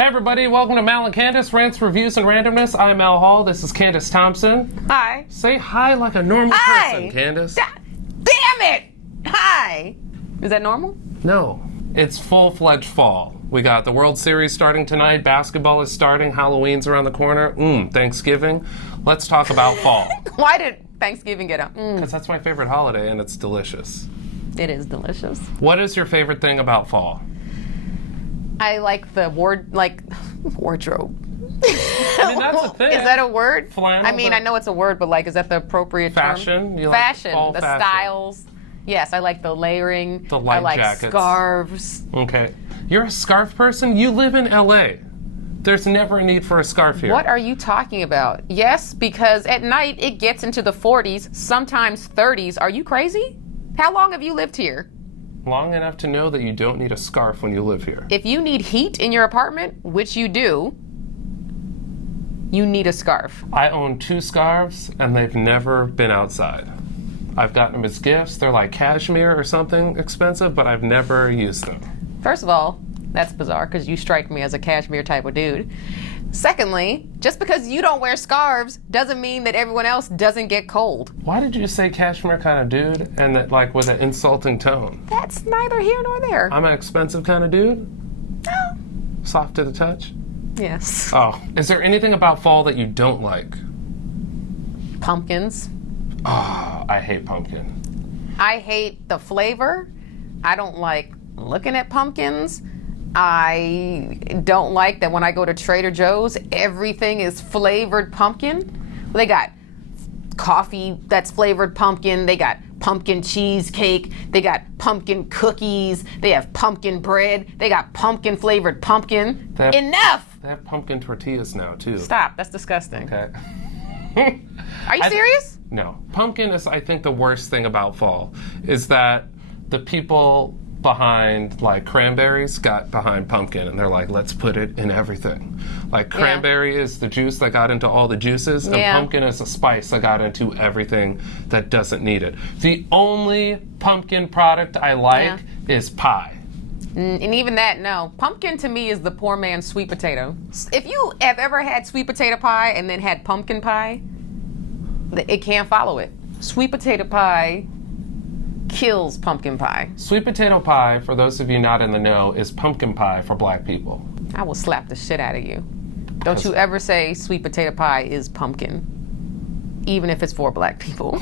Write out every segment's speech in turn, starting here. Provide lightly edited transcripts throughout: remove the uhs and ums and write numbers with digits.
Hey everybody, welcome to Mal and Candice, Rants, Reviews, and Randomness. I'm Mal Hall, this is Candice Thompson. Hi. Say hi like a normal person, Candice. Damn it! Hi. Is that normal? No, it's full-fledged fall. We got the World Series starting tonight, basketball is starting, Halloween's around the corner, Thanksgiving. Let's talk about fall. Why did Thanksgiving get up? Because that's my favorite holiday and it's delicious. It is delicious. What is your favorite thing about fall? I like the wardrobe. I mean, that's a thing. Is that a word? Flannel, I mean, I know it's a word, but like, is that the appropriate fashion? term? You fashion. Like fall the fashion. Styles. Yes, I like the layering. The light I like jackets. Scarves. Okay. You're a scarf person? You live in LA. There's never a need for a scarf here. What are you talking about? Yes, because at night it gets into the 40s, sometimes 30s. Are you crazy? How long have you lived here? Long enough to know that you don't need a scarf when you live here. If you need heat in your apartment, which you do, you need a scarf. I own 2 scarves, and they've never been outside. I've gotten them as gifts. They're like cashmere or something expensive, but I've never used them. First of all, that's bizarre because you strike me as a cashmere type of dude. Secondly, just because you don't wear scarves doesn't mean that everyone else doesn't get cold. Why did you say cashmere kind of dude and that like with an insulting tone? That's neither here nor there. I'm an expensive kind of dude? No. Soft to the touch? Yes. Oh, is there anything about fall that you don't like? Pumpkins. Oh, I hate pumpkin. I hate the flavor. I don't like looking at pumpkins. I don't like that when I go to Trader Joe's, everything is flavored pumpkin. They got coffee that's flavored pumpkin. They got pumpkin cheesecake. They got pumpkin cookies. They have pumpkin bread. They got pumpkin flavored pumpkin. Enough! They have pumpkin tortillas now, too. Stop. That's disgusting. Okay. Are you serious? No. Pumpkin is, I think, the worst thing about fall, is that the people behind like cranberries got behind pumpkin and they're like, let's put it in everything. Like cranberry is the juice that got into all the juices and pumpkin is a spice that got into everything that doesn't need it. The only pumpkin product I like is pie. And even that, no. Pumpkin to me is the poor man's sweet potato. If you have ever had sweet potato pie and then had pumpkin pie, it can't follow it. Sweet potato pie kills pumpkin pie. Sweet potato pie, for those of you not in the know, is pumpkin pie for black people. I will slap the shit out of you. Don't you ever say sweet potato pie is pumpkin, even if it's for black people,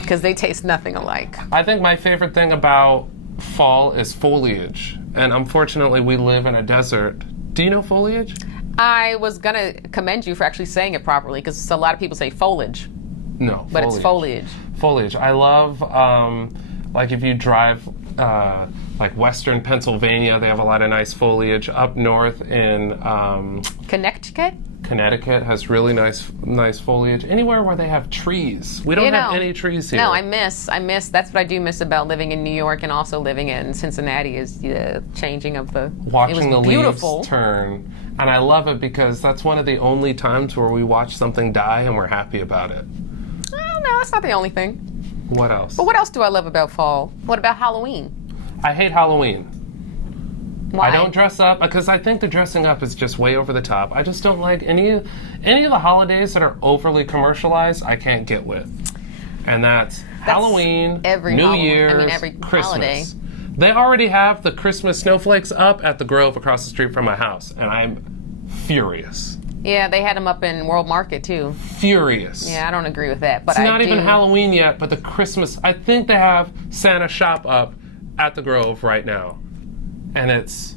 because they taste nothing alike. I think my favorite thing about fall is foliage, and unfortunately we live in a desert. Do you know foliage? I was gonna commend you for actually saying it properly, because a lot of people say foliage. No, but it's foliage. Foliage. I love, like if you drive like western Pennsylvania, they have a lot of nice foliage. Up north in Connecticut has really nice foliage. Anywhere where they have trees. We don't have any trees here. No, I miss. That's what I do miss about living in New York and also living in Cincinnati is the changing of the... Watching the beautiful. Leaves turn. And I love it because that's one of the only times where we watch something die and we're happy about it. Oh, no, that's not the only thing. What else? But what else do I love about fall? What about Halloween? I hate Halloween. Why? I don't dress up because I think the dressing up is just way over the top. I just don't like any of the holidays that are overly commercialized. I can't get with, and that's Halloween, New Year's, every Christmas. Holiday. They already have the Christmas snowflakes up at the Grove across the street from my house, and I'm furious. Yeah, they had them up in World Market too. Furious. Yeah, I don't agree with that, but it's not even Halloween yet, but the Christmas. I think they have Santa shop up at the Grove right now. And it's...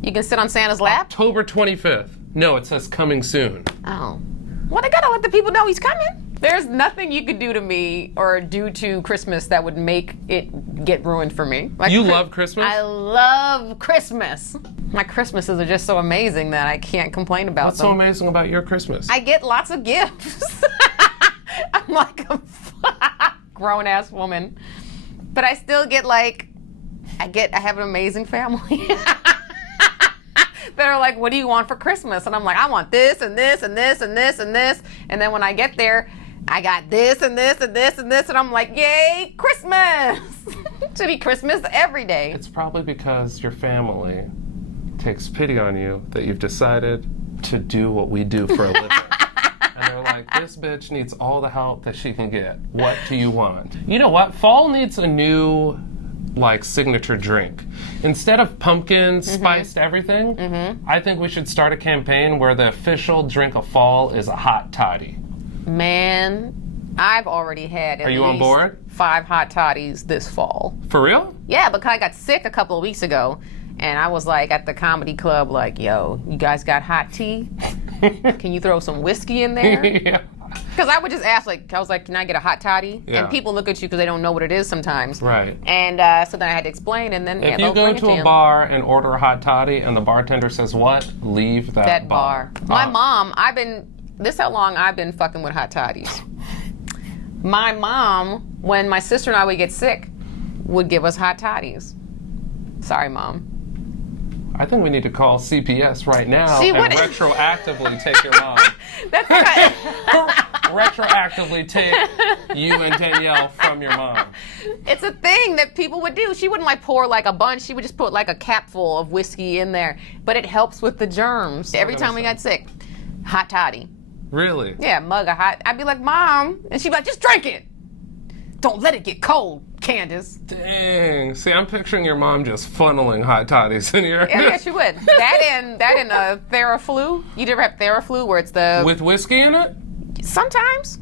You can sit on Santa's lap? October 25th. No, it says coming soon. Oh. Well, they gotta let the people know he's coming. There's nothing you could do to me or do to Christmas that would make it get ruined for me. Like, you love Christmas? I love Christmas. My Christmases are just so amazing that I can't complain about them. What's so amazing about your Christmas? I get lots of gifts. I'm like a grown-ass woman. But I still get like... I have an amazing family. They're like, what do you want for Christmas? And I'm like, I want this and this and this and this and this. And then when I get there, I got this and this and this and this. And I'm like, yay, Christmas. Should be Christmas every day. It's probably because your family takes pity on you that you've decided to do what we do for a living. And they're like, this bitch needs all the help that she can get. What do you want? You know what? Fall needs a new, like, signature drink. Instead of pumpkin spiced everything, I think we should start a campaign where the official drink of fall is a hot toddy. Man, I've already had Are you on board? 5 hot toddies this fall. For real? Yeah, because I got sick a couple of weeks ago, and I was like at the comedy club, like, yo, you guys got hot tea? Can you throw some whiskey in there? Yeah. Because I would just ask, like, I was like, can I get a hot toddy? Yeah. And people look at you because they don't know what it is sometimes. Right. And so then I had to explain, and then If you go to a bar and order a hot toddy and the bartender says what, leave that bar. My mom, this is how long I've been fucking with hot toddies. My mom, when my sister and I would get sick, would give us hot toddies. Sorry, Mom. I think we need to call CPS right now She and wouldn't- retroactively take your mom. That's not... Retroactively take you and Danielle from your mom. It's a thing that people would do. She wouldn't like pour like a bunch. She would just put like a capful of whiskey in there. But it helps with the germs. Every time we got sick, hot toddy. Really? Yeah, mug of hot. I'd be like, Mom. And she'd be like, just drink it. Don't let it get cold, Candice. Dang. See, I'm picturing your mom just funneling hot toddies in your... Yeah, she would. That and Theraflu. You ever have Theraflu where it's the... With whiskey in it? Sometimes.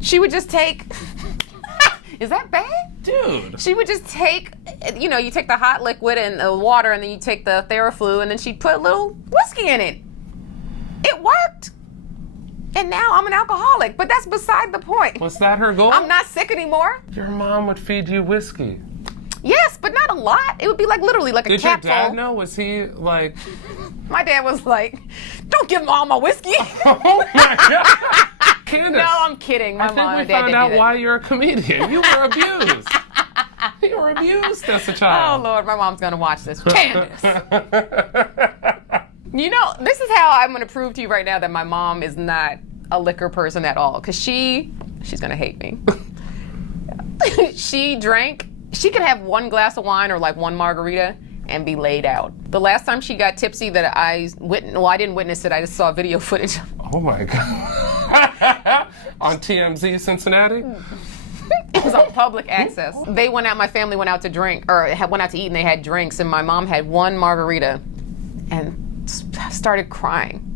She would just take... Is that bad? Dude. She would just take, you take the hot liquid and the water, and then you take the Theraflu, and then she'd put a little whiskey in it. It worked. And now I'm an alcoholic, but that's beside the point. Was that her goal? I'm not sick anymore. Your mom would feed you whiskey. Yes, but not a lot. It would be like literally like a Did your capful. dad know? Was he like... My dad was like, don't give all my whiskey. Oh my God. Candice. No, I'm kidding. My I think mom we and dad found didn't out do that. why you're a comedian. You were abused. You were abused as a Oh, child. Lord, my mom's going to watch this. Candice. This is how I'm going to prove to you right now that my mom is not a liquor person at all. Because she's going to hate me. She could have one glass of wine or like one margarita and be laid out. The last time she got tipsy that I didn't witness it, I just saw video footage. Oh my God. On TMZ Cincinnati? It was on public access. My family went out to drink, or went out to eat, and they had drinks, and my mom had one margarita and started crying.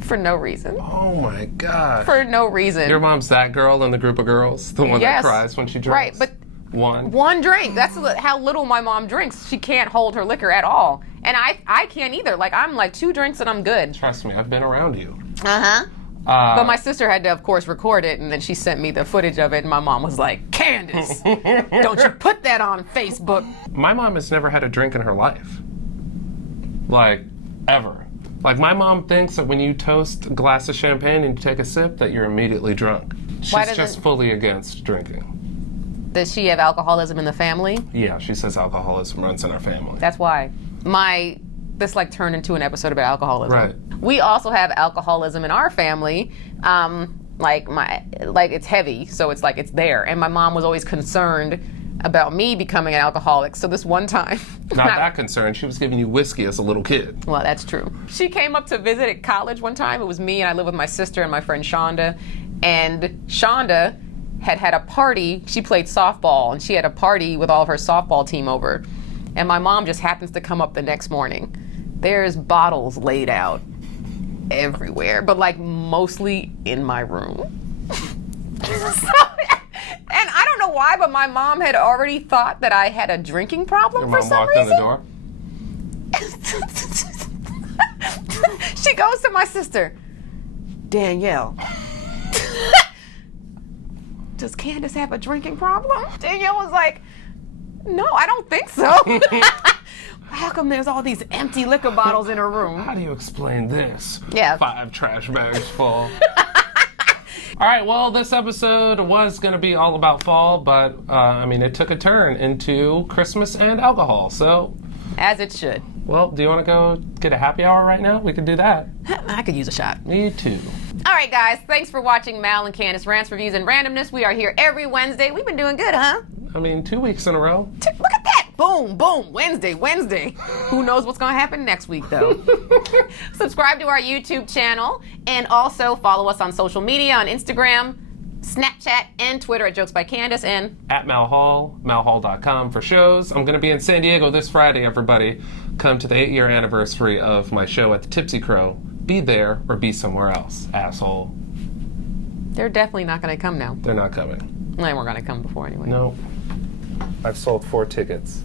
For no reason. Oh my God. For no reason. Your mom's that girl in the group of girls? The one that cries when she drinks? Right, but one drink. That's how little my mom drinks. She can't hold her liquor at all. And I can't either. Like, I'm like 2 drinks and I'm good. Trust me, I've been around you. Uh-huh. But my sister had to, of course, record it, and then she sent me the footage of it, and my mom was like, Candice, don't you put that on Facebook. My mom has never had a drink in her life. Like, ever. Like, my mom thinks that when you toast a glass of champagne and you take a sip, that you're immediately drunk. She's just fully against drinking. Does she have alcoholism in the family? Yeah, she says alcoholism runs in our family. That's why. This like turned into an episode about alcoholism. Right. We also have alcoholism in our family. It's heavy, so it's like it's there. And my mom was always concerned about me becoming an alcoholic. So this one time, Not that concerned. She was giving you whiskey as a little kid. Well, that's true. She came up to visit at college one time. It was me, and I lived with my sister and my friend Shonda. And Shonda had a party. She played softball, and she had a party with all of her softball team over. And my mom just happens to come up the next morning. There's bottles laid out everywhere, but like mostly in my room. And I don't know why, but my mom had already thought that I had a drinking problem for some reason. Your mom walked in the door? She goes to my sister, Danielle. Does Candice have a drinking problem? Danielle was like, no, I don't think so. How come there's all these empty liquor bottles in her room? How do you explain this? Yeah. 5 trash bags full. All right, well, this episode was going to be all about fall, but, it took a turn into Christmas and alcohol, so... As it should. Well, do you want to go get a happy hour right now? We could do that. I could use a shot. Me too. All right, guys, thanks for watching Mal and Candice Rants, Reviews, and Randomness. We are here every Wednesday. We've been doing good, huh? 2 weeks in a row. Look at that. Boom, boom. Wednesday. Who knows what's going to happen next week, though? Subscribe to our YouTube channel and also follow us on social media on Instagram, Snapchat, and Twitter at Jokes by Candice and at Mal Hall, malhall.com for shows. I'm going to be in San Diego this Friday, everybody. Come to the 8-year anniversary of my show at the Tipsy Crow. Be there or be somewhere else, asshole. they're definitely not going to come now. They're not coming. They weren't going to come before anyway. No. I've sold 4 tickets.